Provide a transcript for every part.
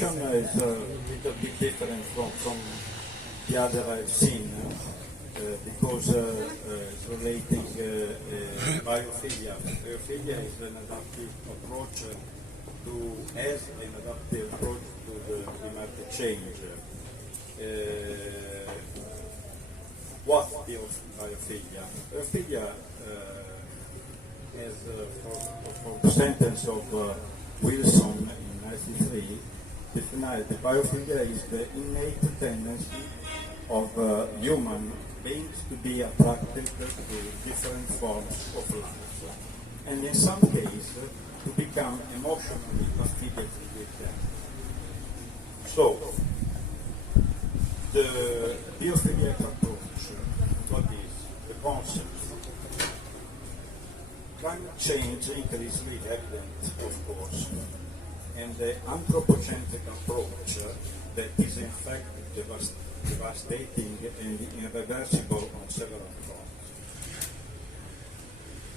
adaptation is a little bit different from the other I've seen because it's relating biophilia. Biophilia is an adaptive approach as an adaptive approach to the climatic change. What biophilia? Biophilia is for the sentence of Wilson in 1993, defined the biophilia is the innate tendency of human beings to be attracted to different forms of life, and in some cases to become emotionally affiliated with them. So, the biophiliac approach, what is the concept? Climate change is increasingly evident, of course, and the anthropocentric approach that is in fact devastating and irreversible on several fronts.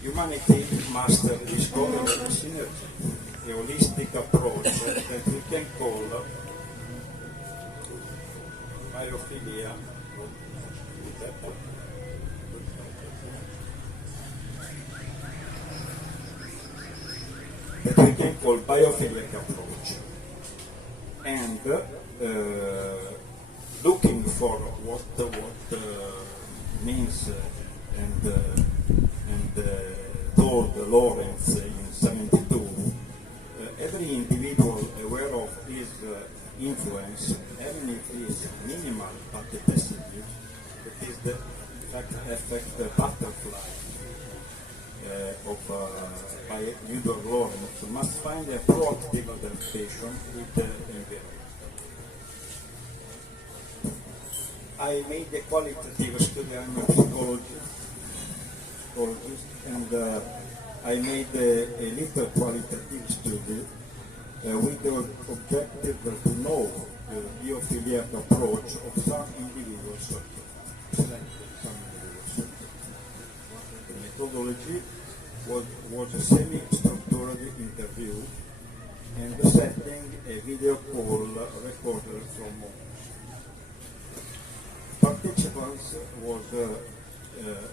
Humanity must discover a synergy, a holistic approach that we can call biophilia. That we can call biophilic approach, and looking for what means and told Lawrence in 72, every individual aware of his influence, even if it is minimal but decisive, that is the effect butterfly by Theodore Lawrence, must find a proactive adaptation with the environment. I made a qualitative study. I'm a psychologist, and I made a little qualitative study with the objective to know the biophiliac approach of some individual subjects. The methodology was a semi-structured interview, and the setting a video call recorded from home. Participants was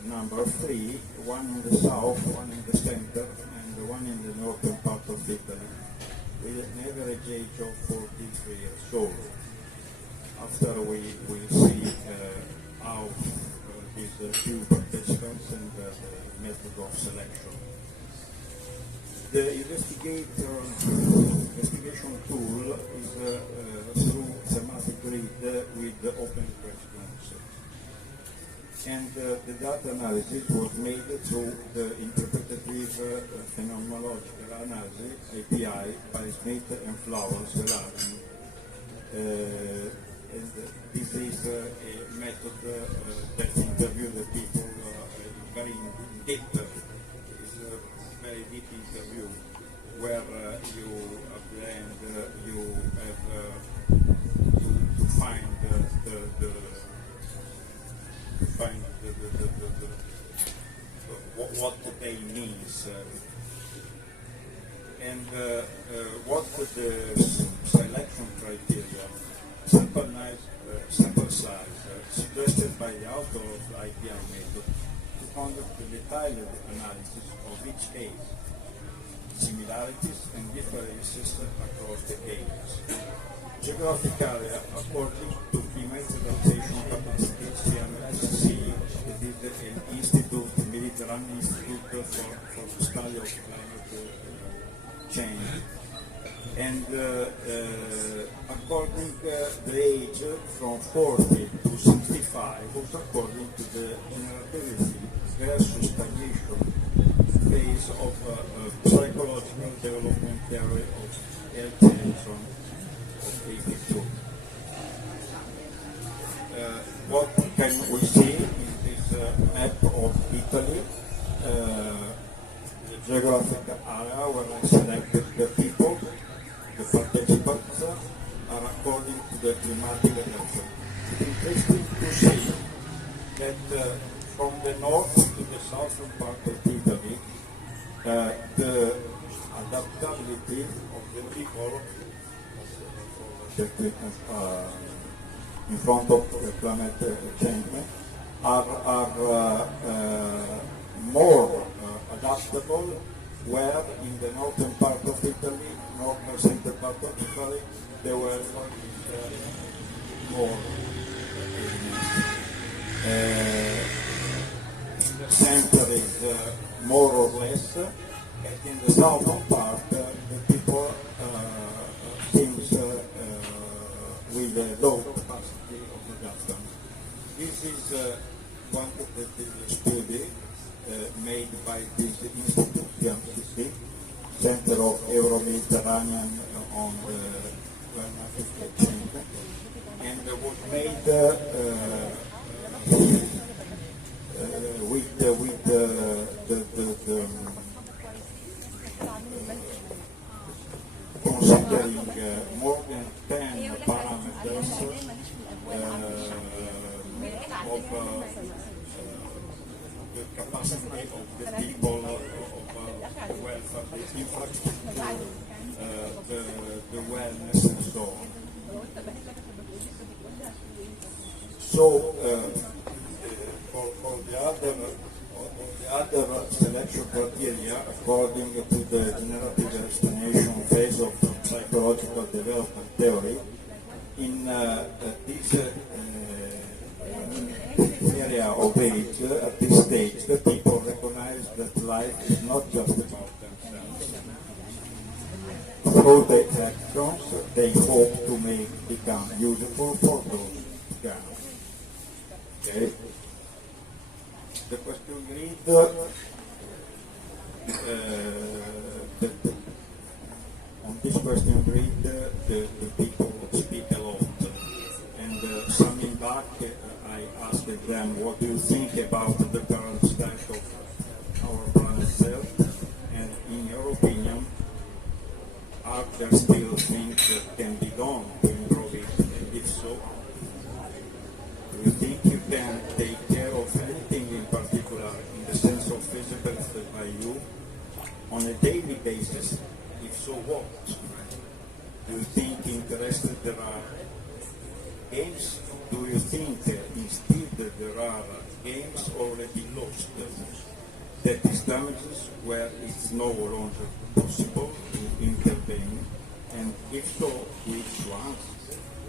number 3, one in the south, one in the center, and one in the northern part of Italy, with an average age of 43 years old. After we see how these few participants and the method of selection. The investigation tool is through thematic grid with open questions. And the data analysis was made through the interpretative phenomenological analysis API by Smith and Flowers learning. And this is a method that interviews the people very deep. It's a very deep interview where you blend, you have to find what the day means, and what the selection criteria, sample size suggested by the author of the IPR method to conduct a detailed analysis of each case, similarities and differences across the cases. Geographic area according to climate adaptation capacity, CMSC, that is an institute, the Mediterranean Institute for the Study of Climate Change. And according the age from 40 to 65, also according to the vulnerability versus stagnation phase of psychological development theory of Adaptation of 82. What can we see in this map of Italy? The geographic area where I selected the people, the participants, are according to the climatic adaptation. It's interesting to see that from the north to the southern part of Italy, the adaptability of the people, in front of climate change are more adaptable, where in the northern part of Italy, northern central part of Italy, the weather is more center is more or less, and in the southern part, the people things with a low capacity of adaptation. This is one quantitative study made by this Symposium, Center of Euro-Mediterranean on climatic change, and was made with considering more than 10 parameters of the capacity of the people, of the welfare, the infrastructure, the wellness, and so on. So, for the other selection criteria, according to the generative estimation phase of the psychological development theory, in this area of age, at this stage, the people recognize that life is not just about themselves. Through the actions they hope to become useful for those who can. Okay? The question reads, on this question read, the people speak a lot. And summing back, I asked them, what do you think about the current state of our planet Earth? And in your opinion, are there still things that can be done to improve it? And if so, do you think you can take care of anything in particular in the sense of feasibility by you on a daily basis? If so, what? Do you think interested there are games? Do you think instead there are games already lost that is damages where it's no longer possible to intervene? And if so, which ones?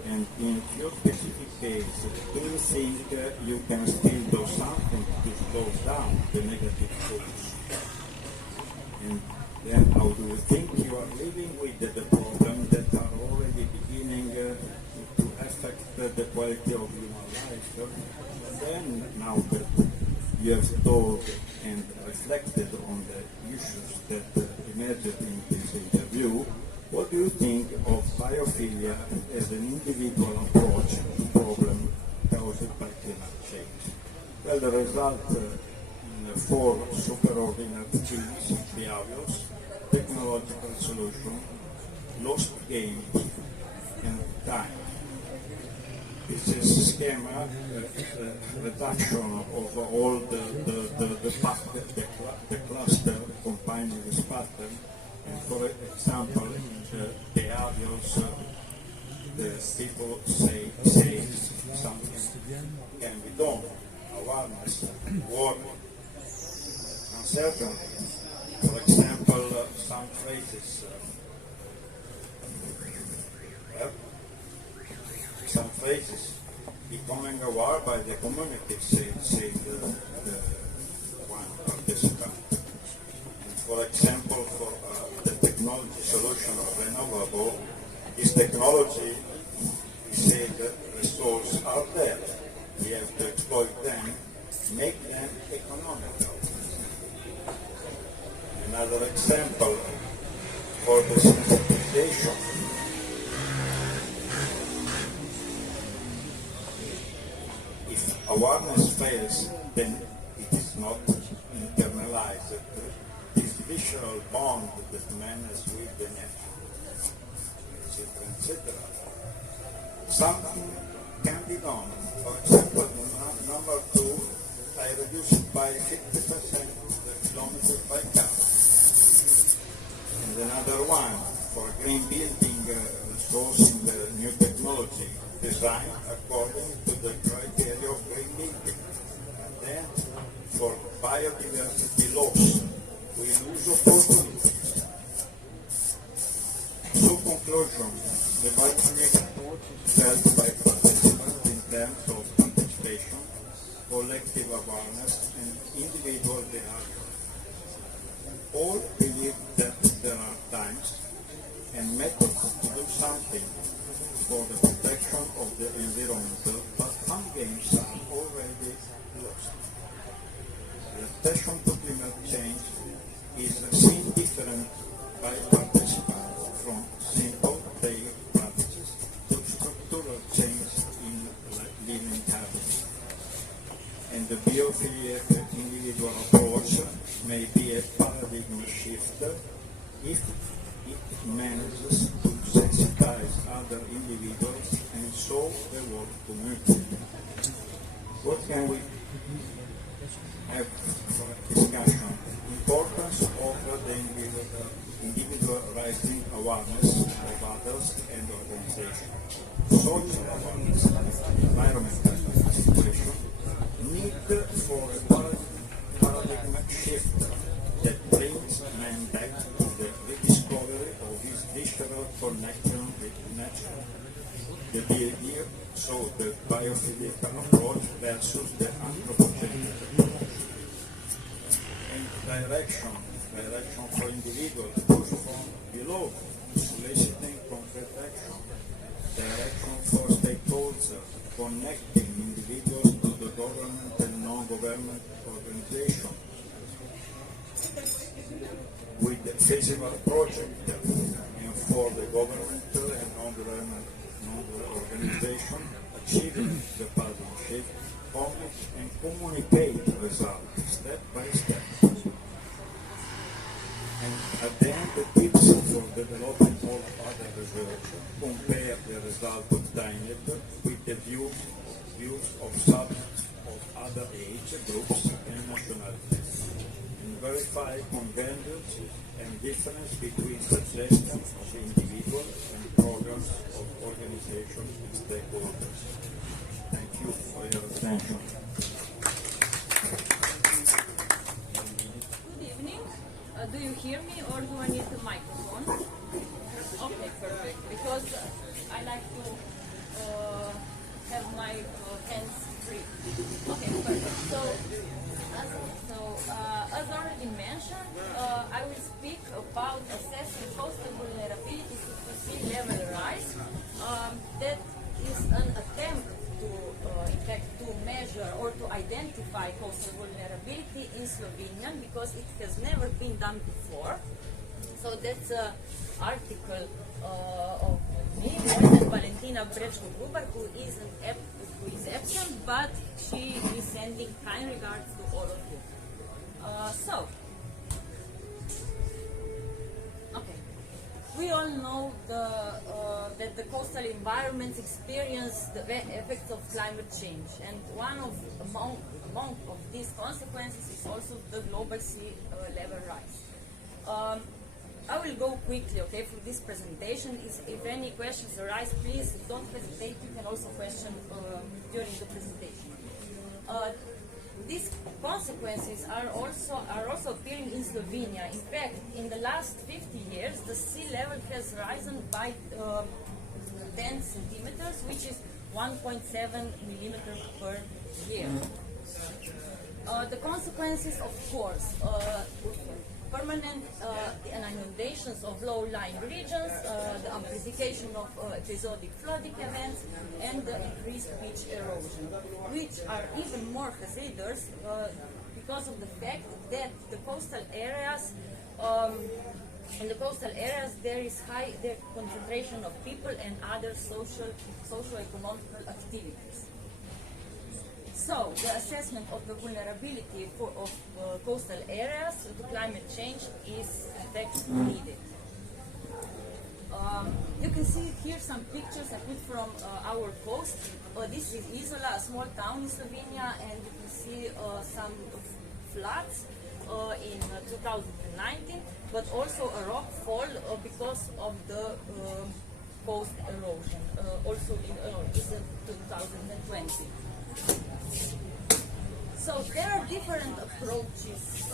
And in your specific case, do you think you can still do something to slow down the negative force? And then how do you think you are living with the problems that are already beginning to affect the quality of human life? And then now that you have thought and reflected on the issues that emerged in this interview, what do you think of biophilia as an individual approach to problem caused by climate change? Well, the result in 4 superordinate themes, behaviors, technological solution, lost games, and time. This is a schema, reduction of all the cluster combined with this pattern. And for example, behaviors, the people say something can be done, awareness, worry, uncertainty. For example, some phrases, becoming aware by the community, say the one participant. And for example, for the technology solution of renewable, this technology, we say that resources are there. We have to exploit them, make them economical. Another example for the sensitization. If awareness fails, then it is not internalized. This visceral bond that man has with the nature, etc., etc. Something can be done. For example, number 2, I reduced by 50% the kilometers by car. And another one, for green building sourcing the new technology designed according to the criteria of green building. And then for biodiversity loss, we lose opportunities. So conclusion, the biodynamic approach is felt by participants in terms of participation, collective awareness, and individual behavior. All believe that there are times and methods to do something for the protection of the environment, but some games are already lost. Adaptation to climate change is seen different by participants from simple daily practices to structural change in living habits. And the biophilic individual approach may be a paradigm shifter if it manages to sensitize other individuals and solve the world community. What can we have for discussion? Importance of the individual raising awareness of others and organizations. Social awareness, environmental situation, need for a paradigm shift that brings man back to the rediscovery of his visceral connection with nature. The Behavior, so the biophilic approach versus the anthropogenic approach. And direction for individuals, push from below, soliciting concrete action. Direction for stakeholders, connecting individuals to the government and non-government organizations. With the feasible project, and for the government and non-government organization, achieving the partnership, comment and communicate results step by step. And at the end, the tips for developing all other research, compare the result obtained with the views of subjects of other age groups and nationalities, and verify convergences and difference between suggestions of individuals and programs of organizations and stakeholders. Thank you for your attention. Good evening. Do you hear me or do I need the microphone? Okay, perfect. Because I like to have my hands free. Okay, perfect. As already mentioned, I will speak about assessing coastal vulnerability to sea level rise. That is an attempt to, in fact, to measure or to identify coastal vulnerability in Slovenia because it has never been done before. So that's an article of me, Valentina Brečko-Grubar, who is absent, but she is sending kind regards to all of you. We all know that the coastal environments experience the effects of climate change, and one of among of these consequences is also the global sea level rise. I will go quickly, okay, through this presentation. If any questions arise, please don't hesitate. You can also question during the presentation. These consequences are also appearing in Slovenia. In fact, in the last 50 years, the sea level has risen by 10 centimeters, which is 1.7 millimeters per year. The consequences, of course, permanent inundations of low-lying regions, the amplification of episodic flooding events, and the increased beach erosion, which are even more hazardous because of the fact that the coastal areas, in the coastal areas there is high concentration of people and other socio-economical activities. So, the assessment of the vulnerability of coastal areas to climate change is in fact needed. You can see here some pictures I put from our coast. This is Izola, a small town in Slovenia, and you can see some floods in 2019, but also a rock fall because of the coast erosion, also in 2020. So there are different approaches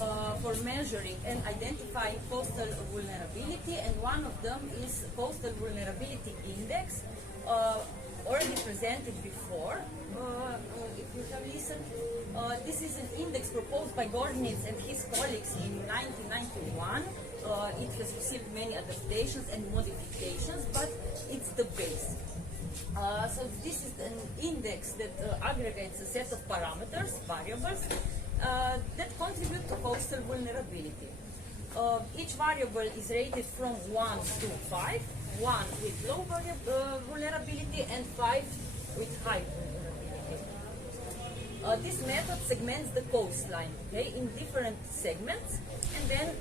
for measuring and identifying coastal vulnerability, and one of them is Coastal Vulnerability Index, already presented before, if you have listened. This is an index proposed by Gornitz and his colleagues in 1991. It has received many adaptations and modifications, but it's the base. So this is an index that aggregates a set of parameters, variables, that contribute to coastal vulnerability. Each variable is rated from 1 to 5, 1 with low vulnerability and 5 with high vulnerability. This method segments the coastline, okay, in different segments, and then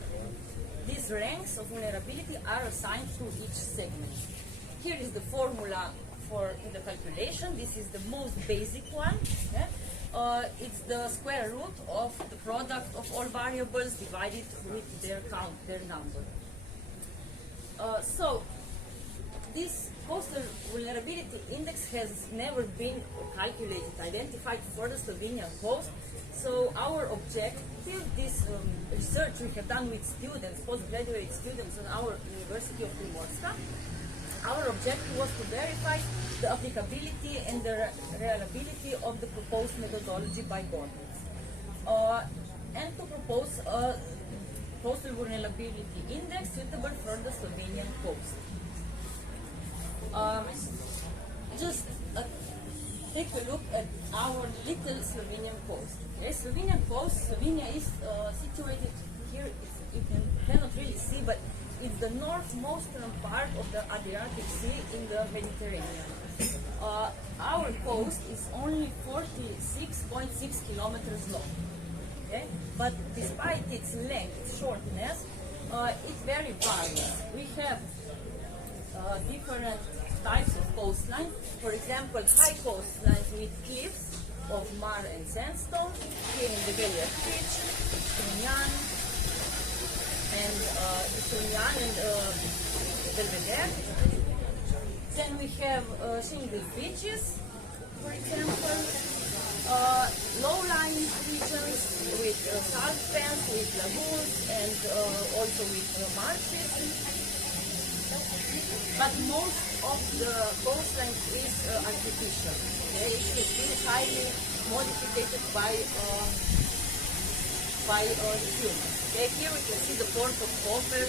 these ranks of vulnerability are assigned to each segment. Here is the formula for the calculation. This is the most basic one. Okay? It's the square root of the product of all variables divided with their count, their number. So this coastal vulnerability index has never been calculated, identified for the Slovenian coast. So our objective, this research we have done with students, postgraduate students on our University of Primorska, our objective was to verify the applicability and the reliability of the proposed methodology by Gornitz, and to propose a coastal vulnerability index suitable for the Slovenian coast. Just take a look at our little Slovenian coast. Okay? Slovenian coast, Slovenia is situated here, you cannot really see, but it's the northmostern part of the Adriatic Sea in the Mediterranean. Our coast is only 46.6 kilometers long. Okay? But despite its length, shortness, it very varies. We have different types of coastline. For example, high coastlines with cliffs of marl and sandstone, here in the Galiad Beach, Strunjan, and Belvedere. Then we have shingle beaches, for example, low-lying regions with salt pans, with lagoons, and also with marshes. But most of the coastline is artificial. Okay? It is highly modified by humans. Okay? Here we can see the port of Koper.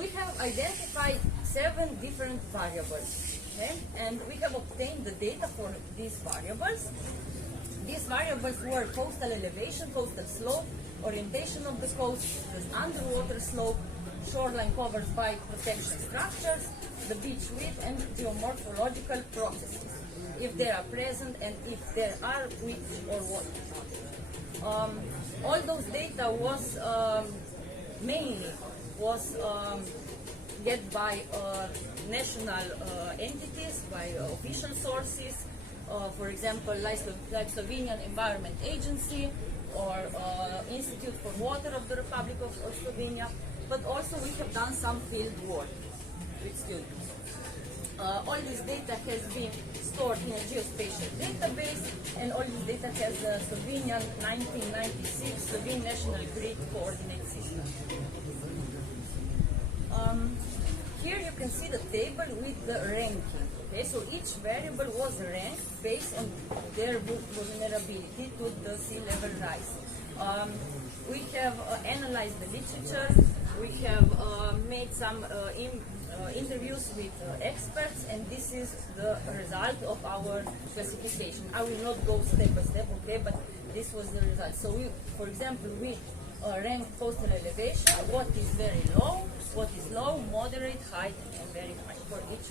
We have identified 7 different variables, okay? And we have obtained the data for these variables. These variables were coastal elevation, coastal slope, orientation of the coast, the underwater slope, shoreline covered by protection structures, the beach width, and geomorphological processes, if they are present and if there are, which or what. All those data was mainly get by national entities, by official sources, for example, like Slovenian Environment Agency or Institute for Water of the Republic of Slovenia, but also we have done some field work with students. All this data has been stored in a geospatial database, and all this data has the Slovenian 1996 Slovene National Grid Coordinate System. Here you can see the table with the ranking. Okay, so each variable was ranked based on their vulnerability to the sea level rise. We have analyzed the literature. We have made some interviews with experts, and this is the result of our classification. I will not go step by step, okay, but this was the result. So we, for example, we ranked coastal elevation, what is very low, what is low, moderate, high, and very high for each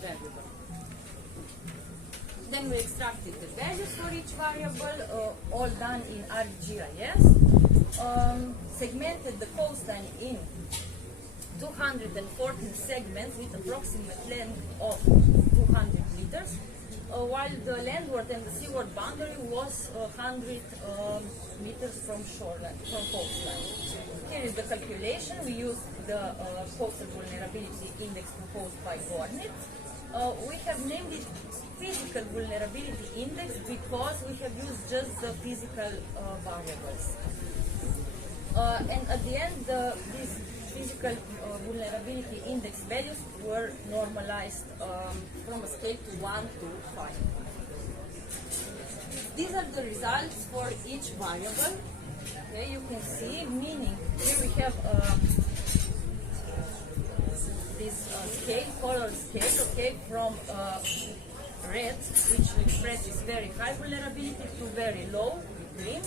variable. Then we extracted the values for each variable, all done in ArcGIS, segmented the coastline in 214 segments with approximate length of 200 meters. while the landward and the seaward boundary was 100 meters from shoreline, from coastline. Here is the calculation. We use the coastal vulnerability index proposed by Gornitz. We have named it physical vulnerability index because we have used just the physical variables. And at the end, these physical vulnerability index values were normalized from a scale to 1 to 5. These are the results for each variable. Okay, you can see, meaning here we have this scale, color scale, okay, from red, which we express is very high vulnerability, to very low, green.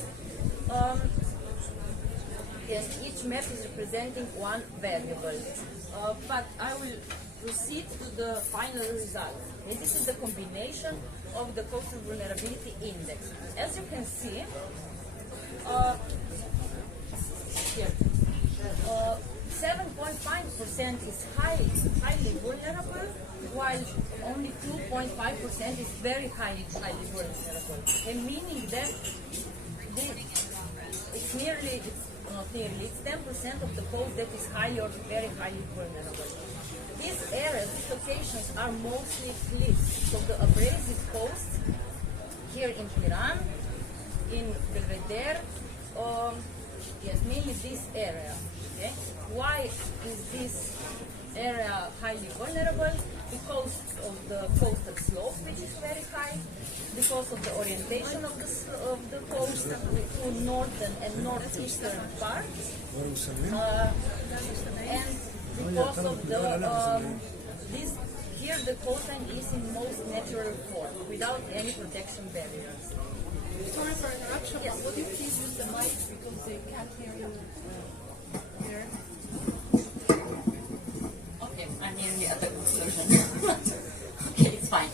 Yes, each map is representing one variable. But I will proceed to the final result. Okay, this is the combination of the coastal vulnerability index. As you can see, here, 7.5% is highly vulnerable, while only 2.5% is very highly vulnerable. And meaning that it's not nearly, it's 10% of the coast that is highly or very highly vulnerable. These areas, these locations are mostly cliffs. So the abrasive coast here in Iran, in Belvedere, yes, mainly this area. Okay? Why is this area highly vulnerable? Because of the coastal slope, which is very high, because of the orientation of the coast to northern and northeastern part, and because of the here the coastline is in most natural form, without any protection barriers. Sorry for interruption. Yes. Would you please use the mic because they can't hear you here? Okay, I'm nearly at the conclusion. Okay, it's fine.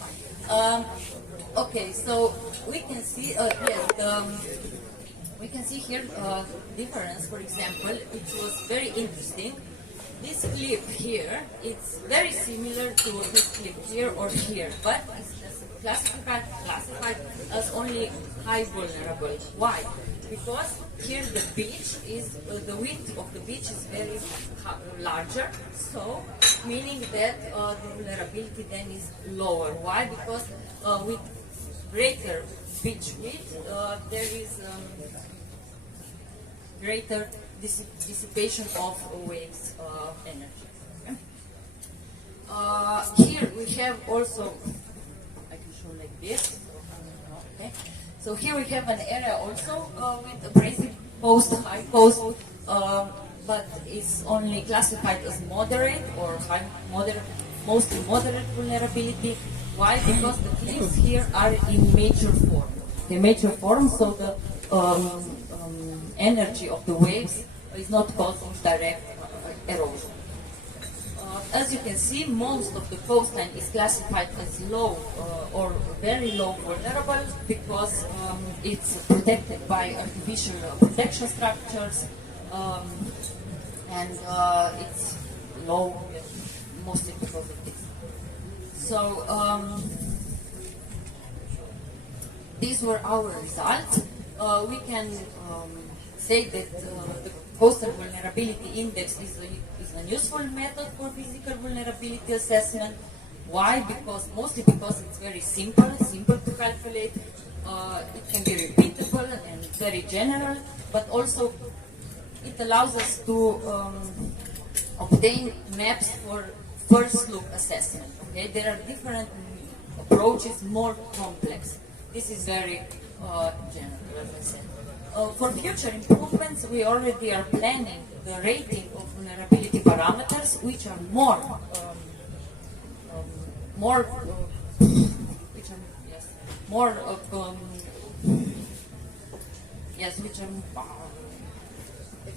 Okay, so we can see we can see here difference. For example, it was very interesting. This clip here, it's very similar to this clip here or here, but it's classified as only high vulnerable. Why? Because here the beach is, the width of the beach is very larger, so meaning that the vulnerability then is lower. Why? Because with greater beach width, there is greater dissipation of waves energy. Okay? Here we have also, I can show like this. Okay. So here we have an area also with abrasive coast, high coast, but it's only classified as moderate or high moderate, mostly moderate vulnerability. Why? Because the cliffs here are in major form. The major form, so the energy of the waves is not causing direct erosion. As you can see, most of the coastline is classified as low or very low vulnerable because it's protected by artificial protection structures, and it's low mostly because of this. So these were our results. We can say that the coastal vulnerability index is an useful method for physical vulnerability assessment. Why? Mostly because it's very simple to calculate. It can be repeatable and very general, but also it allows us to obtain maps for first look assessment. Okay, there are different approaches, more complex. This is very general, as I said. For future improvements, we already are planning the rating of vulnerability parameters, which are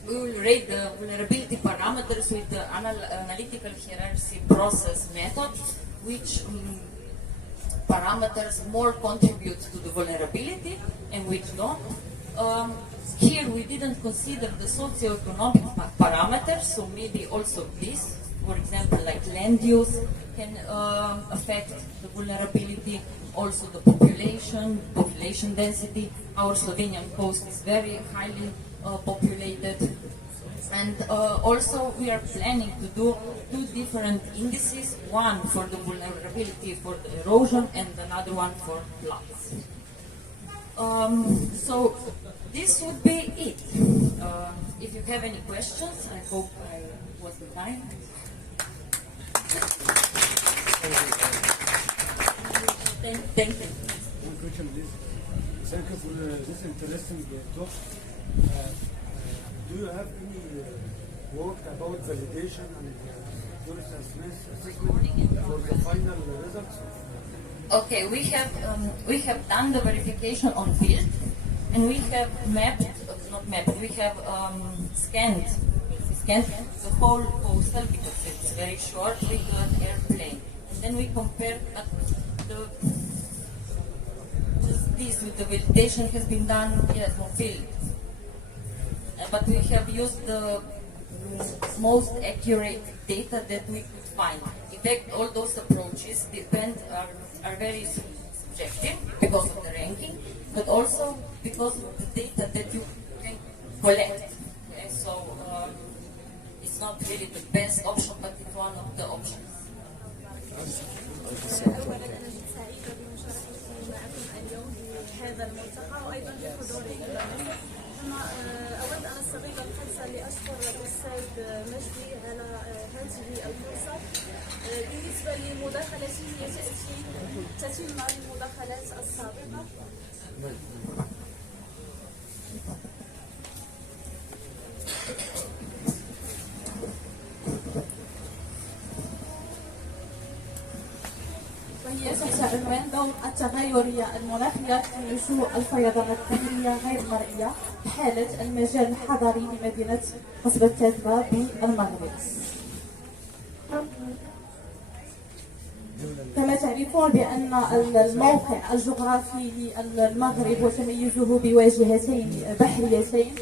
we will rate the vulnerability parameters with the analytical hierarchy process method, which parameters more contribute to the vulnerability and which don't. Here we didn't consider the socioeconomic parameters, so maybe also this, for example, like land use, can affect the vulnerability, also the population density. Our Slovenian coast is very highly populated. And also we are planning to do 2 different indices, one for the vulnerability for the erosion and another one for floods. So this would be it. If you have any questions, I hope I was in time. Thank you. One question, please. Thank you for this interesting talk. Do you have any work about validation and tourist assessment for the final results? Okay, we have done the verification on field, and we have we have scanned the whole coastal because it's very short with an airplane, and then we compared this with the validation has been done on field. But we have used the most accurate data that we could find. In fact, all those approaches are very subjective because of the ranking, but also because of the data that you can collect. Okay? So it's not really the best option, but it's one of the options. أولاً أنا سعيدة بمشاركتي معكم اليوم في هذا الملتقى وأيضا بحضوري إلى مصر. ثم أود أن أستغل الفرصة لأشكر الأستاذ مجدي على هذه الفرصة. بالنسبة لمداخلتي هي تتم المداخلات السابقة. وهي تحت عنوان دور التغيرية المناخية في نشوء الفيضانات الثانية غير مرئية حالة المجال الحضري لمدينة قصبة تراب بالمغرب. كما تعرفون بأن الموقع الجغرافي للمغرب وتميزه بواجهتين بحريتين،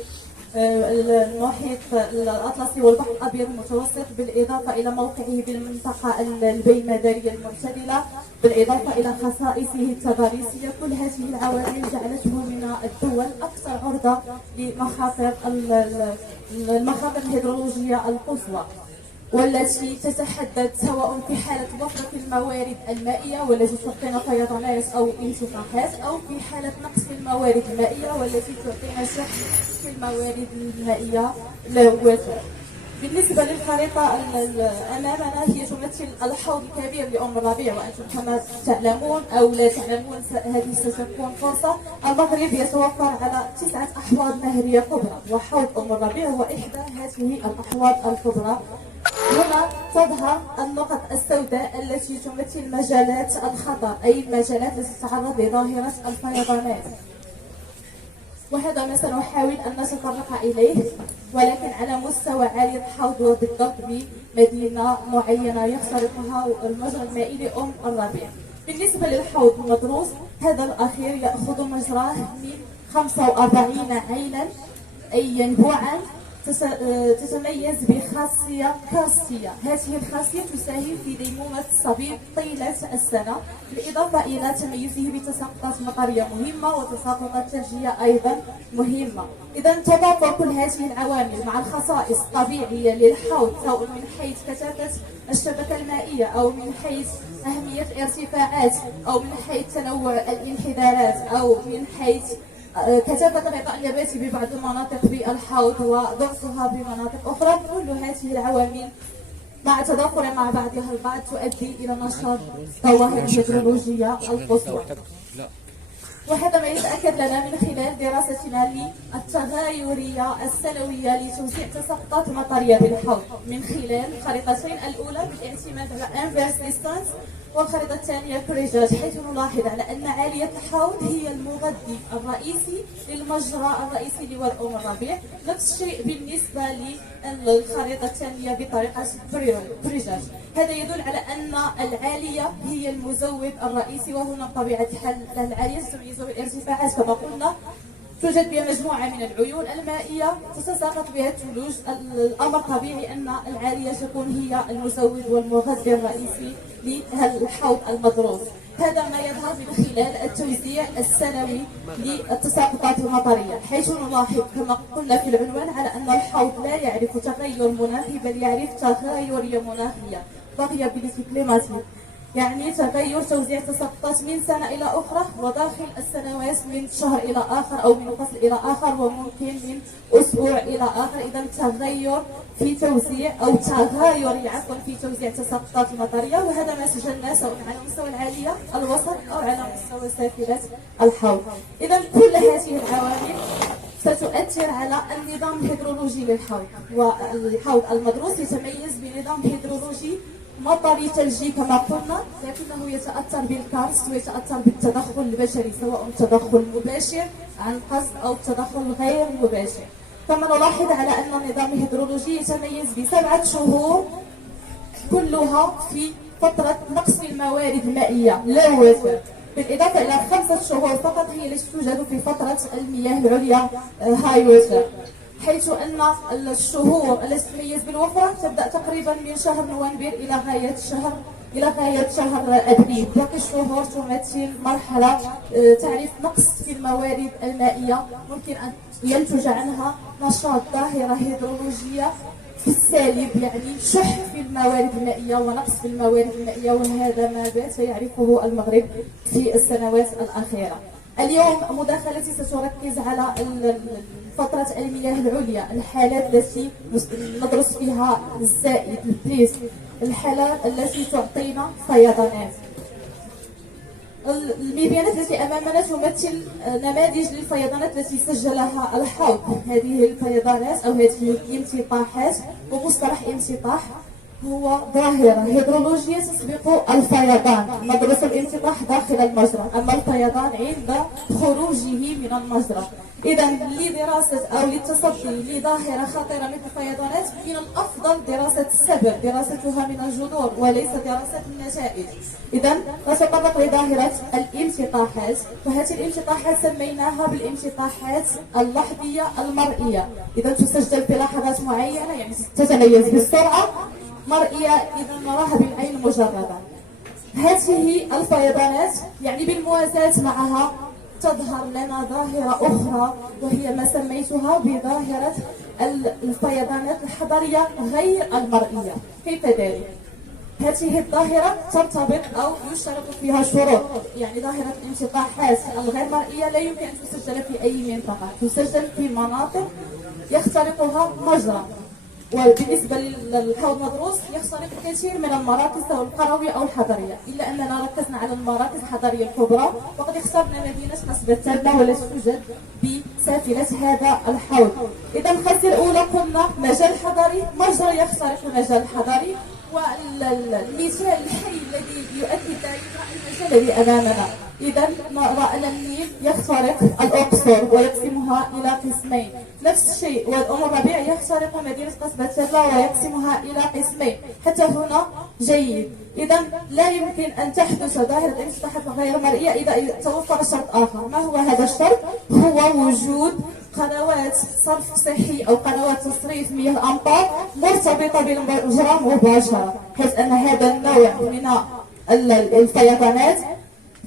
المحيط الأطلسي والبحر الأبيض المتوسط، بالإضافة إلى موقعه بالمنطقة البينمدارية المعتدلة، بالإضافة إلى خصائصه التضاريسية. كل هذه العوامل جعلته من الدول الأكثر عرضة لمخاطر الهيدرولوجية القصوى، والتي تتحدث سواء في حالة وفرة الموارد المائية والتي تعطينا فيضانات أو انتفاخات، أو في حالة نقص الموارد المائية والتي تعطينا شح في الموارد المائية والتراب. بالنسبة للخريطة أمامنا هي تمثل الحوض الكبير لأم الربيع، وأنتم كما تعلمون أو لا تعلمون هذه ستكون فرصة. المغرب يتوفر على 9 أحواض نهرية كبرى، وحوض أم الربيع هو إحدى هذه الأحواض الكبرى. هنا تظهر النقط السوداء التي تمثل مجالات الخطر، أي المجالات التي تتعرض لظاهرة الفيضانات، وهذا ما سنحاول أن نتطرق إليه، ولكن على مستوى عالي الحوض وبالضبط بمدينة معينة يخترقها المجرى المائي لأم الربيع. بالنسبة للحوض المدروس، هذا الأخير يأخذ مجراه من 45 عينا أي ينبوعا، تتميز بخاصية كارستية. هذه الخاصية تساهم في ديمومة الصبيب طيلة السنة، بالإضافة إلى تميزه بتساقطات مطرية مهمة وتساقطات ثلجية أيضا مهمة. إذا تضافر كل هذه العوامل مع الخصائص الطبيعية للحوض، سواء من حيث كثافة الشبكة المائية أو من حيث أهمية الارتفاعات أو من حيث تنوع الانحدارات أو من حيث كثافة الغطاء النباتي ببعض المناطق بالحوض وضعفها بمناطق أخرى. كل هذه العوامل مع تضافر مع بعضها البعض تؤدي إلى نشاط ظواهر الهيدرولوجية القصوى، وهذا ما يتأكد لنا من خلال دراستنا للتغيرية السنوية لتوزيع تساقطات مطرية بالحوض من خلال الخريطتين، الأولى بالاعتماد على inverse distance والخريطة الثانية بريجاج، حيث نلاحظ على أن عالية الحوض هي المغذي الرئيسي للمجرى الرئيسي لواد أم الربيع. نفس الشيء بالنسبة للخريطة الثانية بطريقة بريجاج. هذا يدل على أن العالية هي المزود الرئيسي، وهنا بطبيعة الحال العالية تتميز بالارتفاعات كما قلنا توجد بها مجموعة من العيون المائية تتساقط بها الثلوج. الأمر طبيعي أن العالية تكون هي المزود والمغذي الرئيسي للحوض المدروس. هذا ما يظهر من خلال التوزيع السنوي للتساقطات المطرية، حيث نلاحظ كما قلنا في العنوان على أن الحوض لا يعرف تغير مناخي بل يعرف تغيرية مناخية variability climatic، يعني تغير توزيع تساقطات من سنة إلى أخرى وداخل السنوات من شهر إلى آخر أو من فصل إلى آخر وممكن من أسبوع إلى آخر. إذا تغير في توزيع أو تغاير في توزيع تساقطات المطرية، وهذا ما سجلناه سواء على مستوى العالية الوسط أو على مستوى سافلة الحوض. إذا كل هذه العوامل ستؤثر على النظام الهيدرولوجي للحوض، والحوض المدروس يتميز بنظام هيدرولوجي مطري ثلجي كما قلنا، لكنه يتأثر بالكارست ويتأثر بالتدخل البشري سواء تدخل مباشر عن قصد أو تدخل غير مباشر. كما نلاحظ على أن النظام الهيدرولوجي يتميز ب7 شهور كلها في فترة نقص الموارد المائية لا وافر، بالإضافة إلى 5 شهور فقط هي التي توجد في فترة المياه العليا هاي واتر، حيث أن الشهور التي تتميز بالوفرة تبدأ تقريبا من شهر نوفمبر إلى غاية شهر أبريل. باقي الشهور تمثل مرحلة تعرف نقص في الموارد المائية، ممكن أن ينتج عنها نشاط ظاهرة هيدرولوجية في السالب، يعني شح في الموارد المائية ونقص في الموارد المائية، وهذا ما بات يعرفه المغرب في السنوات الأخيرة. اليوم مداخلتي ستركز على فترة المياه العليا، الحالات التي ندرس فيها الزائد البليس، الحالات التي تعطينا فيضانات. المبينات التي أمامنا تمثل نماذج للفيضانات التي سجلها الحوض. هذه الفيضانات أو هذه الامتطاحات، ومصطلح امتطاح هو ظاهرة هيدرولوجية تسبق الفيضان. ندرس الامتطاح داخل المجرى، أما الفيضان عند خروجه من المجرى. إذا لدراسة أو للتصدي لظاهرة خطيرة مثل الفيضانات من الأفضل دراسة السبب، دراستها من الجذور وليس دراسة النتائج. إذا نتطرق لظاهرة الامتطاحات، وهذه الامتطاحات سميناها بالامتطاحات اللحظية المرئية. إذا تسجل في لحظات معينة، يعني تتميز بالسرعة، مرئية إذا نراها بالعين المجردة. هذه الفيضانات يعني بالموازاة معها تظهر لنا ظاهرة أخرى، وهي ما سميتها بظاهرة الفيضانات الحضرية غير المرئية. كيف ذلك؟ هذه الظاهرة ترتبط أو يشترط فيها شروط، يعني ظاهرة الانشطاحات الغير مرئية لا يمكن أن تسجل في أي منطقة، تسجل في مناطق يخترقها مجرى. وبالنسبة للحوض مدروس يخترق الكثير من المراكز سواء القروية أو الحضرية، إلا أننا ركزنا على المراكز الحضرية الكبرى، وقد اخترنا مدينة نصب التابة والتي توجد بسافلة هذا الحوض. إذا الخزية الأولى قلنا مجال حضري، مجرى يخترق المجال الحضري، والمثال الحي الذي يؤكد ذلك المجال الذي أمامنا. إذا نرى أن النيل يخترق الأقصر ويقسمها إلى قسمين، نفس الشيء والأم الربيع يخترق مدينة قصبة التابة ويقسمها إلى قسمين. حتى هنا جيد. إذا لا يمكن أن تحدث ظاهرة الانفتاحات غير مرئية إذا توفر شرط آخر. ما هو هذا الشرط؟ هو وجود قنوات صرف صحي أو قنوات تصريف مياه الأمطار مرتبطة بالمجرى مباشرة، حيث أن هذا النوع من الفيضانات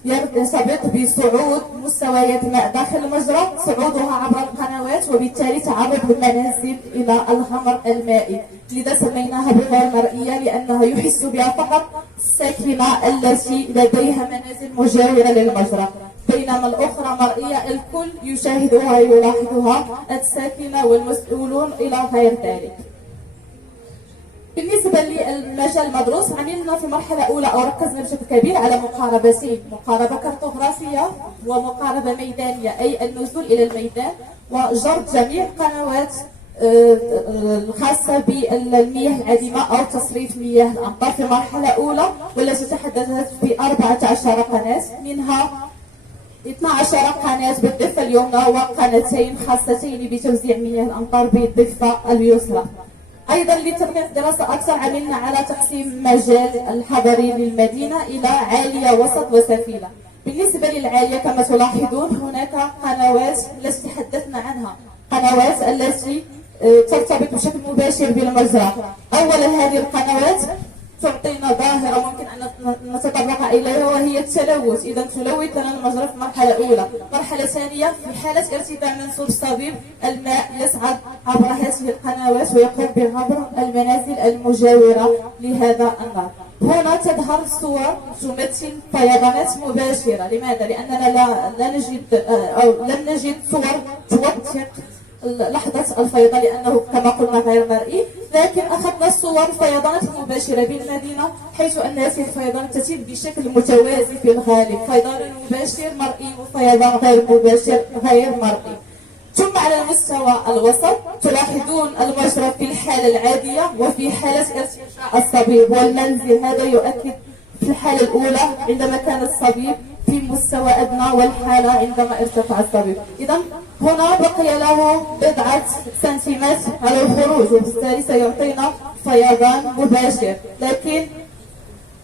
يرتبط بصعود مستويات الماء داخل المجرى، صعودها عبر القنوات، وبالتالي تعرض المنازل إلى الغمر المائي. لذا سميناها بغير مرئية، لأنها يحس بها فقط الساكنة التي لديها منازل مجاورة للمجرى، بينما الأخرى مرئية الكل يشاهدها ويلاحظها، الساكنة والمسؤولون إلى غير ذلك. بالنسبة للمجال المدروس عملنا في مرحلة أولى أو ركزنا بشكل كبير على مقاربتين، مقاربة كارتوغرافية ومقاربة ميدانية، أي النزول إلى الميدان وجرد جميع قنوات الخاصة بالمياه العديمة أو تصريف مياه الأمطار في مرحلة أولى، والتي تحدثت ب 14 قناة، منها 12 قناة بالضفة اليمنى وقناتين خاصتين بتوزيع مياه الأمطار بالضفة اليسرى. أيضا لتدقيق الدراسة أكثر عملنا على تقسيم مجال الحضري للمدينة إلى عالية وسط وسفيلة. بالنسبة للعالية كما تلاحظون هناك قنوات التي تحدثنا عنها، قنوات التي ترتبط بشكل مباشر بالمجرى. أولا هذه القنوات تعطينا ظاهرة ممكن أن نتطرق إليها وهي التلوث. إذا تلوث لنا المجرى في المرحلة الأولى. مرحلة ثانية في حالة ارتفاع منسوب الصبيب الماء يصعد عبر هذه القنوات ويقوم بعبر المنازل المجاورة لهذا النهر. هنا تظهر صور تمثل فيضانات مباشرة. لماذا؟ لأننا لم نجد صور توثق لحظة الفيضان لأنه كما قلنا غير مرئي، لكن أخذنا صور فيضانات مباشرة بالمدينة حيث أن هذه الفيضانات تتم بشكل متوازي في الغالب، فيضان مباشر مرئي وفيضان غير مباشر غير مرئي. ثم على المستوى الوسط تلاحظون المجرى في الحالة العادية وفي حالة ارتفاع الصبيب والمنزل. هذا يؤكد في الحالة الأولى عندما كان الصبيب في مستوى أدنى والحالة عندما ارتفع الصبيب. إذا هنا بقي له بضعة سنتيمتر على الخروج وبالتالي سيعطينا فيضان مباشر، لكن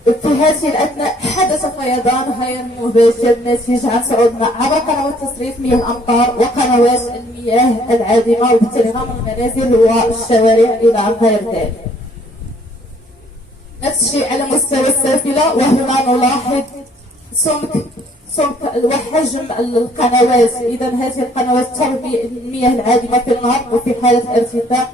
في هذه الأثناء حدث فيضان غير مباشر ناتج عن صعود ماء عبر قنوات تصريف مياه الأمطار وقنوات المياه العادمة وبالتالي غمر المنازل والشوارع إلى غير ذلك. نفس الشيء على مستوى السافلة، وهنا نلاحظ سمك وحجم القنوات. إذا هذه القنوات ترمي المياه العادمة في النهر وفي حالة ارتفاع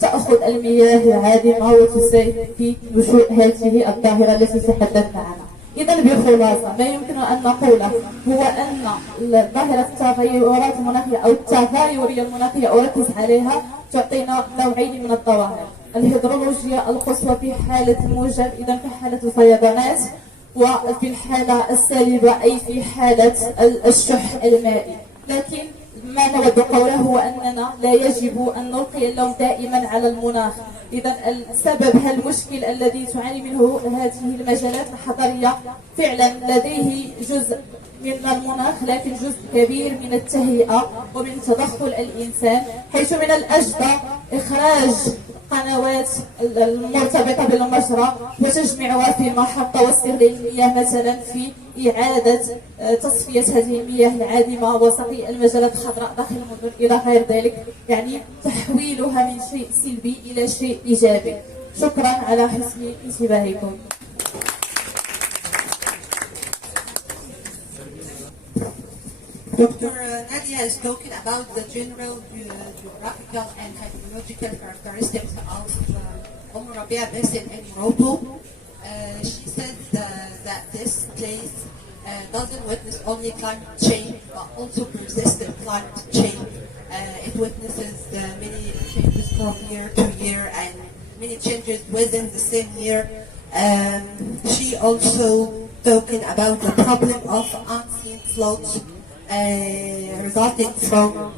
تأخذ المياه العادمة وتساهم في نشوء هذه الظاهرة التي تحدثنا عنها. إذا بخلاصة ما يمكن أن نقوله هو أن ظاهرة التغيرات المناخية أو التغيرية المناخية أركز عليها تعطينا نوعين من الظواهر: الهيدرولوجيا القصوى في حالة الموجب، إذا في حالة الفيضانات، وفي الحالة السالبة أي في حالة الشح المائي. لكن ما نود قوله هو أننا لا يجب أن نلقي اللوم دائما على المناخ. إذا السبب المشكل الذي تعاني منه هذه المجالات الحضرية فعلا لديه جزء من المناخ، لكن جزء كبير من التهيئة ومن تدخل الإنسان، حيث من الأجدى إخراج قنوات المرتبطة بالمجرى وتجميعها في محطة واستغلال المياه مثلا في إعادة تصفية هذه المياه العادمة وسقي المجالات الخضراء داخل المدن إلى غير ذلك، يعني تحويلها من شيء سلبي إلى شيء إيجابي. شكرا على حسن انتباهكم. Dr. Nadia is talking about the general geographical and hydrological characteristics of Rabia Basin in Morocco. She said that this place doesn't witness only climate change but also persistent climate change. It witnesses many changes from year to year and many changes within the same year. She also talking about the problem of unseen floods resulting from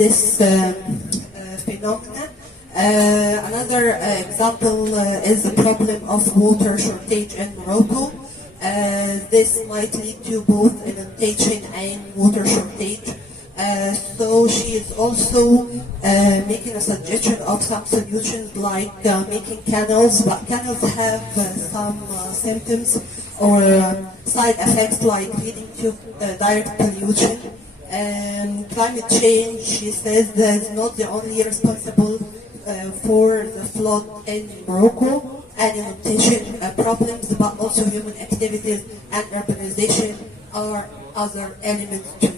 this phenomenon. Another example is the problem of water shortage in Morocco. This might lead to both inundation and water shortage. So she is also making a suggestion of some solutions like making canals, but canals have some symptoms or side effects like leading to direct pollution. Climate change, she says, is not the only responsible for the flood in Morocco and inundation problems, but also human activities and urbanization are other elements too.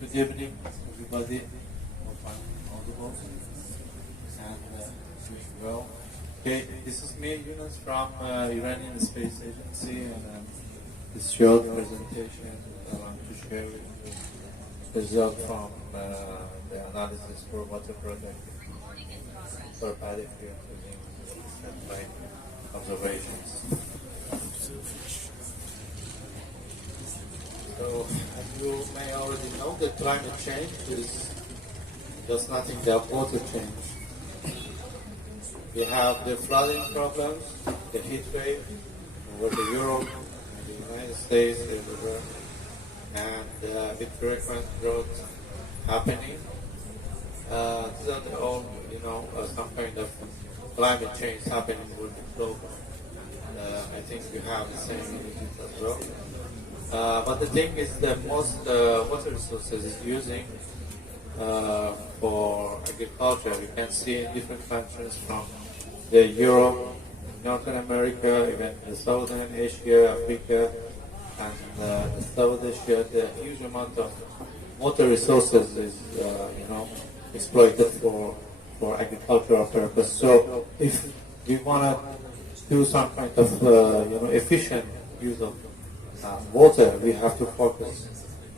Good evening, everybody. Hope I'm audible and well. Okay, this is me, Yunus, from Iranian Space Agency, and this short presentation I want to share with you the result from the analysis for water product for paddy field using satellite observations. So, as you may already know, that climate change is just nothing but water change. We have the flooding problems, the heat wave over the Europe, the United States, everywhere, and with frequent drought happening. These are all, some kind of climate change happening with the globe. I think we have the same in Egypt as well. But the thing is that most water resources is using for agriculture. You can see in different countries from the Europe, Northern America, even the Southern Asia, Africa, and the South Asia, the huge amount of water resources is, exploited for agricultural purpose. So if we want to do some kind of, efficient use of water, we have to focus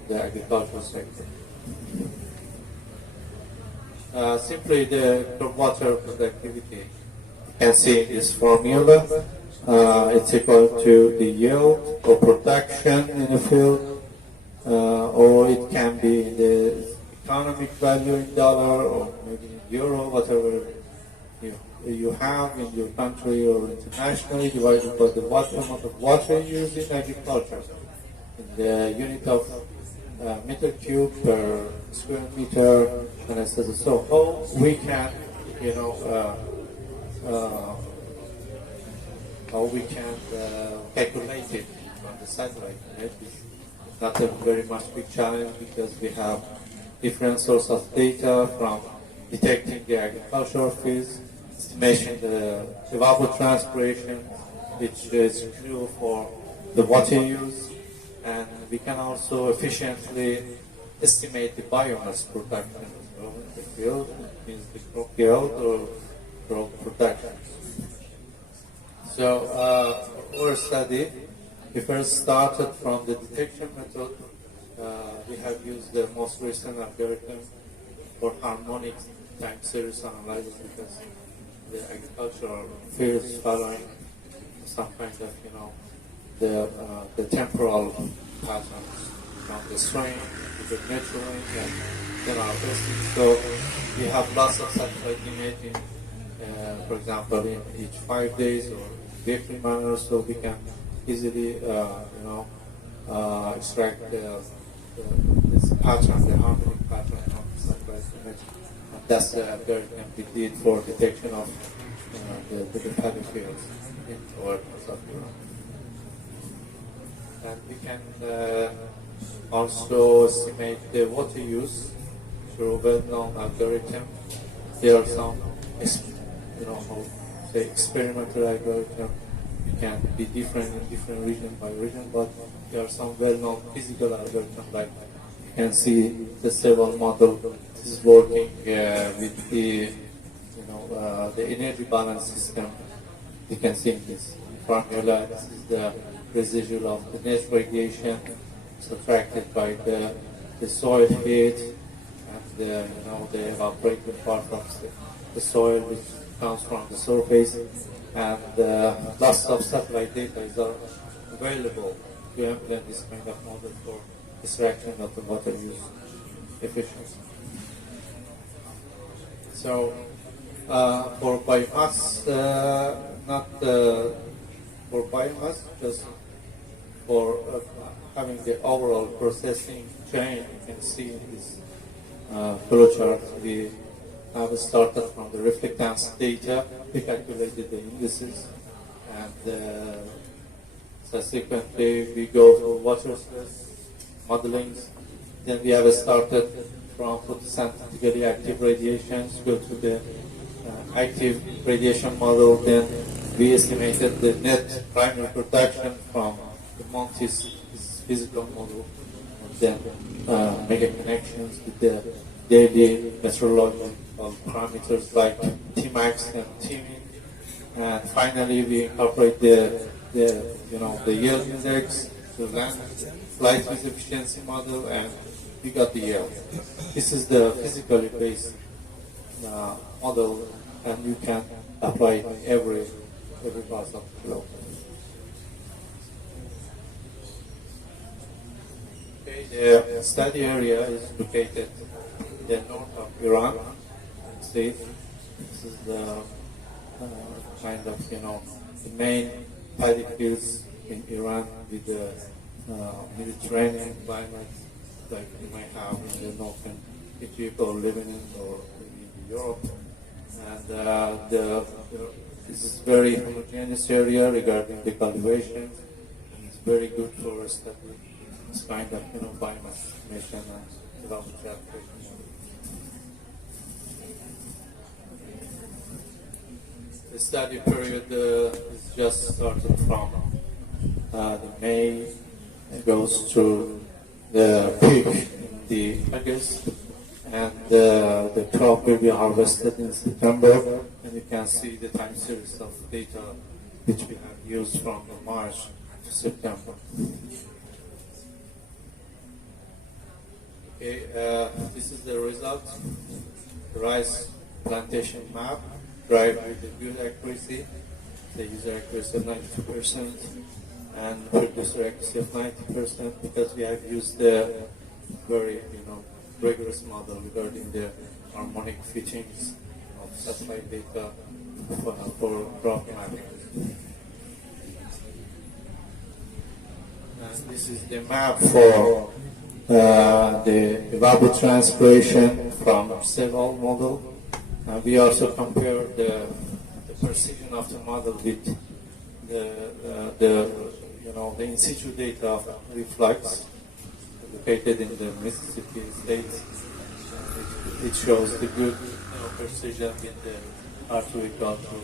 the agricultural sector. Simply the water productivity. You can see this formula. It's equal to the yield or production in a field, or it can be the economic value in dollar or maybe in euro, whatever you have in your country or internationally, divided by the amount of water used in agriculture. In the unit of meter cube per square meter, and etc. So how we can, calculate it on the satellite, right? It's not a very much big challenge because we have different sources of data from detecting the agricultural fields, estimation the evapotranspiration, which is true for the water use, and we can also efficiently estimate the biomass production as well. The field means the crop yield or crop production. So our study, we first started from the detection method. We have used the most recent algorithm for harmonic time series analysis because the agricultural fields following some kind of, the temporal patterns from the swing to the metering and then harvesting. So we have lots of satellite imaging, for example, in each 5 days or weekly manner, so we can easily, extract this pattern, the harmonic pattern from the satellite image. And that's the algorithm we did for detection of the paddy fields in our parts of Europe. And we can also estimate the water use through a well-known algorithm. There are some, experimental algorithm. It can be different in different region by region, but there are some well-known physical algorithms, like you can see the cell model. This is working with the, the energy balance system. You can see in this formula. This is the residual of the net radiation subtracted by the soil heat and the evaporated part of the soil, which comes from the surface, and lots of satellite data is available to implement this kind of model for extraction of the water use efficiency. So for biomass, not for biomass, just for having the overall processing chain, you can see in this flowchart, we have started from the reflectance data. We calculated the indices, and subsequently we go to water stress modelings. Then we have started from photosynthetically active radiations, go to the active radiation model. Then we estimated the net primary production from the Monty's physical model, and then make connections with the daily meteorological parameters like Tmax and Tmin, and finally we incorporate the yield index to land light with efficiency model, and we got the yield. This is the physically based model, and you can apply it in every part of the globe. Okay, the study area is located in the north of Iran. See, this is the kind of the main paddy fields in Iran with the Mediterranean climate, like you might have in the northern Egypt or Lebanon or maybe Europe. And the This is very homogeneous area regarding the cultivation, and it's very good for studying this kind of biomass estimation and development application. The study period is just started from the May. It goes through the peak in the August, and the crop will be harvested in September, and you can see the time series of data which we have used from March to September. Okay, this is the result. The rice plantation map, derived with a good accuracy, the user accuracy of 92%, and producer accuracy of 90%, because we have used the very rigorous model regarding the harmonic fittings of satellite data for crop mapping. And this is the map for the evapotranspiration from several models. We also compare the precision of the model with the in situ data of reflux located in the Mississippi state. It shows the good precision with the R2 equal to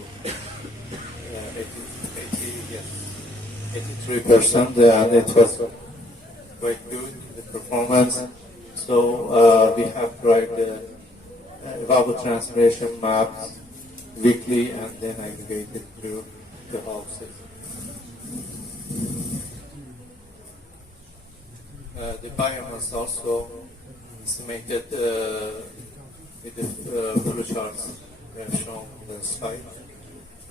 83%, and it was quite good, the performance. So we have tried the evapotranspiration maps weekly and then aggregated through the whole system. The biomass also estimated with the flowcharts we have shown on the slide,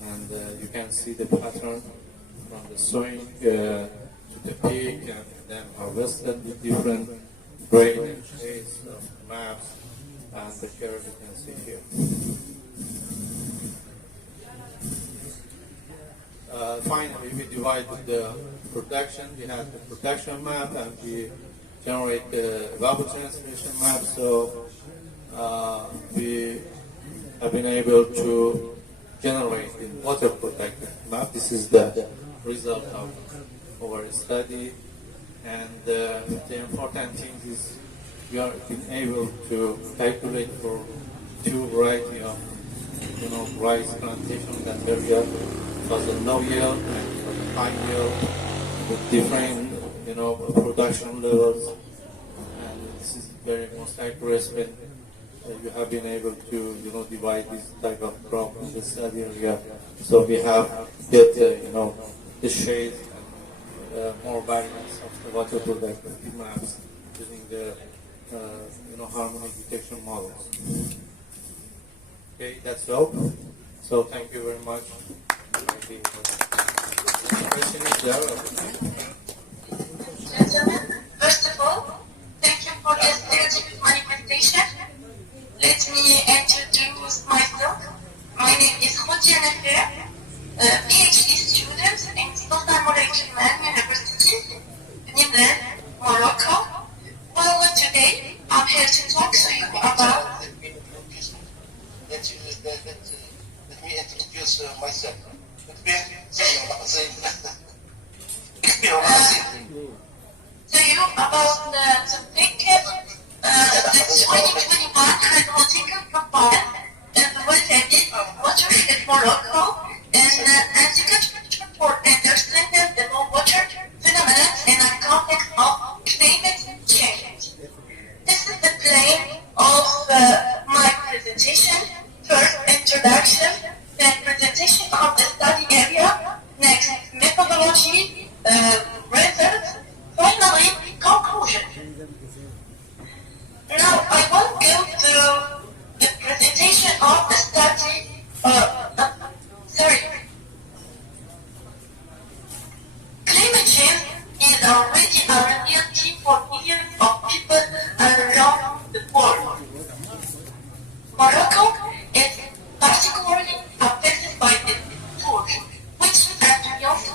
and you can see the pattern from the sowing to the peak and then harvested with different grade and shades of maps, and the curve you can see here. Finally, we divided the production. We have the production map, and we generate the evapotranspiration map. So we have been able to generate the water production map. This is the result of our study, and the important thing is we are been able to calculate for two variety of rice plantation in that area. It was a low yield and high yield with different production levels, and this is very most accurate when you have been able to divide this type of crop in the study area. So we have get the shade and more variance of the water productivity maps using the harmonic detection models. Okay, that's all. So thank you very much. Gentlemen, first of all, thank you for this beautiful manifestation. Let me introduce myself. My name is Mujdi, PhD student in Sultan Molecular University, Nimrud, Morocco. Well, today I'm here to talk to you about. Let me introduce myself. To you about the topic, the 2021 hydrological profile and watershed in Morocco, and education for understanding the low water phenomena in a context of climate change. This is the plan of my presentation. First, introduction, then presentation of the study area, next, methodology, results, finally, conclusion. Now, I will go through the presentation of the study, Climate change is already a reality for millions of people around the world. Morocco is particularly affected by the torch, which, as we also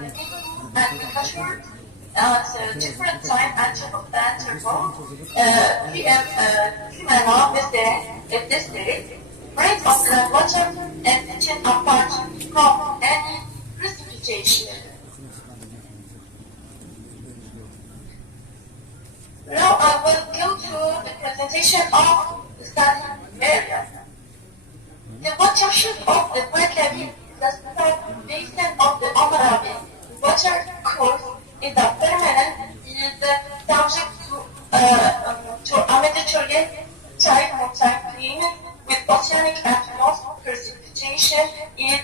neighborhood agriculture at different time and interval. Criminal district brings up groundwater and kitchen apart from any precipitation. Now I will go to the presentation of the study area. The watershed of the Wetlabi is the south basin of the Amarabi. Water course is a permanent is subject to a Mediterranean type mountain climate with oceanic and north precipitation is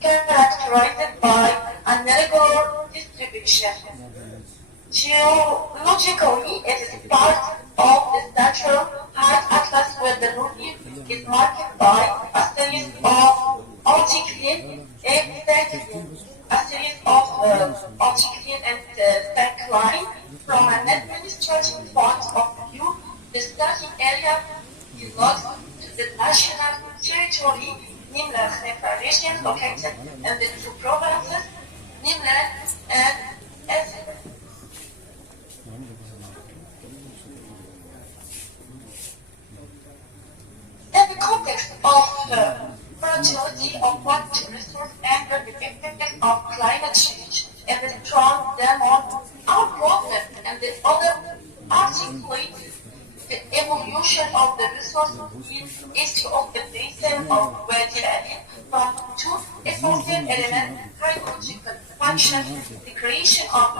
characterized by an irregular distribution. Geologically, it is part of the central high atlas where the relief is marked by a series of anticline and syncline, a series of anticline and syncline. From an administrative point of view, the study area belongs to the national territory, namely the region located in the two provinces, namely and Adaptation. In the context of volatility of water resource and the effect of climate change and the strong demand, our problem and the other articulate the evolution of the resource issue of the basin of Wadi Ali from two essential elements: hydrological function, the creation of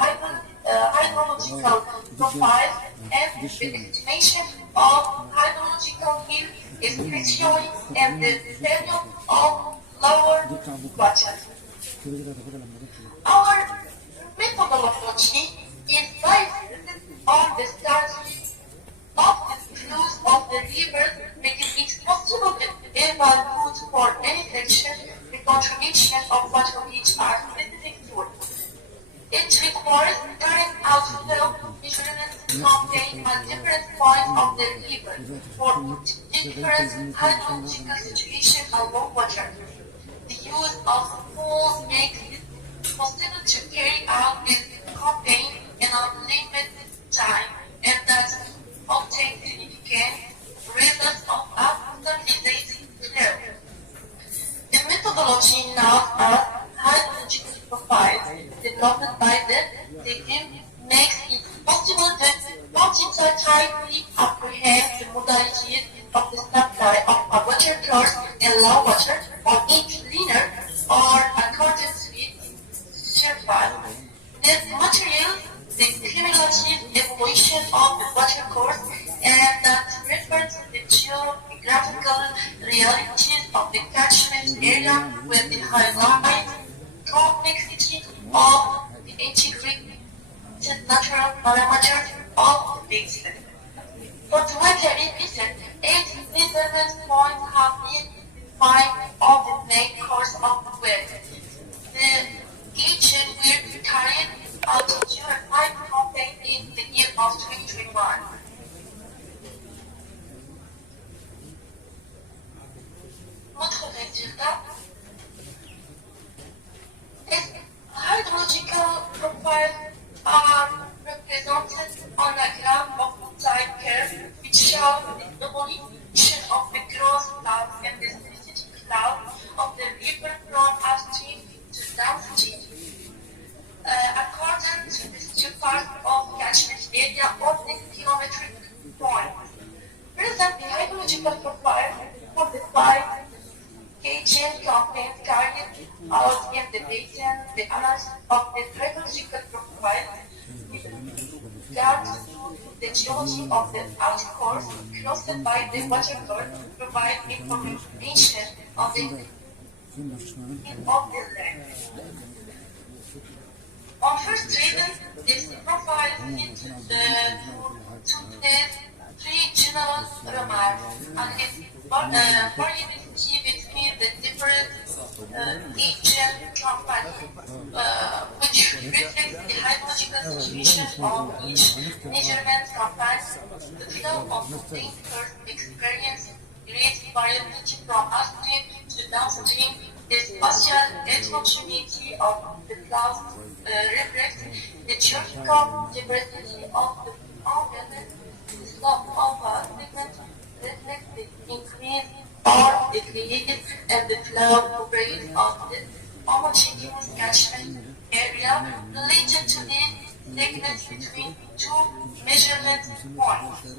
hydrological profiles, and the estimation of hydrological yield, especially in the period of lower water. Our methodology is based on the study of the flows of the rivers, making it possible to evaluate for any section the contribution of water which are specific to it. It requires current outflow measurements contained at different points of the river for different hydrological situations along water. The use of pools makes it possible to carry out this campaign in a limited time and thus obtain significant results of a stabilization flow. The methodology known as hydrological profiles developed by the team makes it possible to quantitatively apprehend the modalities of the supply of a water course and low water on each linear or accordance with surface. This material, the cumulative evolution of the water course, and that refers to the geographical realities of the catchment area with the highlight complexity of the integrated natural parameters of the basin. For the water basin, 8 measurement points have been defined of the main course of the well. The agent will carried out during 5 campaigns in the year of 2021. Notre résultat is hydrological profiles are represented on a graph of type curve which shows the evolution of the gross cloud and the specific cloud of the river from upstream to downstream. According to the surface of catchment area of the geometric point. Present the hydrological profile of the 5 gauging campaigns carried out in the basin, the analysis of the hydrological profile with regards to the geology of the outcourse crossed by the water course provide information on the of the land. On first reading, this profile fits to the 3 general remarks and its variability between the different agent companies, which reflects the hydrological situation of each measurement company, the flow of the first experience, great variability from upstream to downstream, The spatial heterogeneity of the clouds reflects the geographical diversity of the environment. The slope of a segment reflects the increase or decrease and the flow rate of the homogeneous catchment area related to the segments between two measurement points.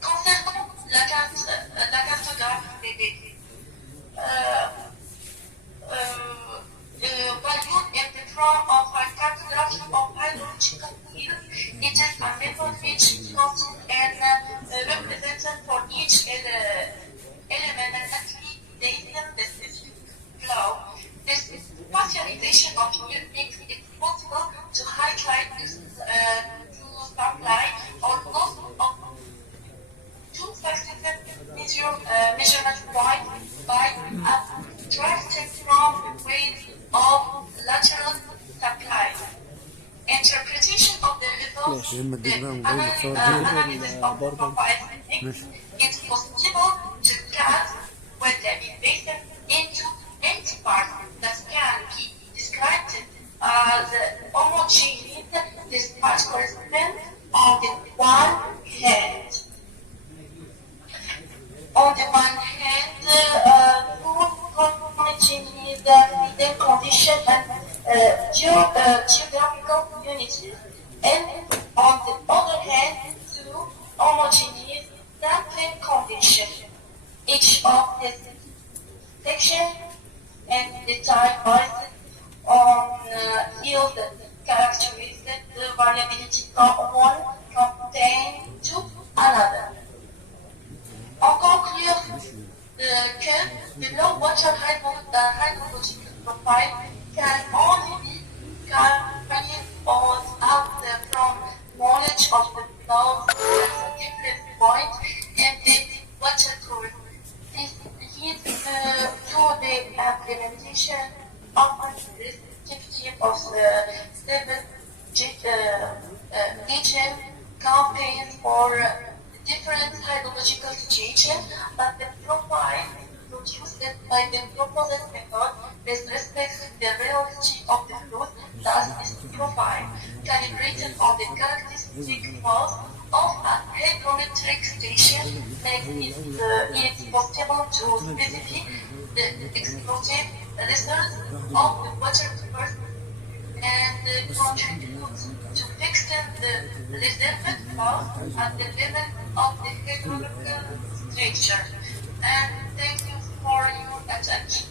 Concernant la cartographie BD, valued in the form of a cartography of hydrological fields, it is a method which consists and represents for each element exactly the specific flow. This spatialization of field makes it possible to highlight this to supply or loss of two successive measurement points by abstracting from the weight of lateral supply. Interpretation of the results, the analysis of the profile it's possible to cut with the basin into empty parts that can be described as homogeneous. This part corresponds on the one hand. On the one hand, homogeneous the condition and geographical unity, and on the other hand, two homogeneous sampling condition. Each of these sections and the type based on yield characteristics, the variability from one contain to another. On conclut que the low water hydrological profile can only be carried out from knowledge of the flows at different points in the water course. This leads to the implementation of the restrictive of several region campaigns for different hydrological situations, but the profile produced by the proposed method best respects the reality of the flows, thus this profile, calibrated on the characteristic flows of a hygrometric station, makes it possible to specify the explosive results of the water dispersed and contribute to fixing the reservoir flows at the level of the hydrological structure. And thank you for your attention.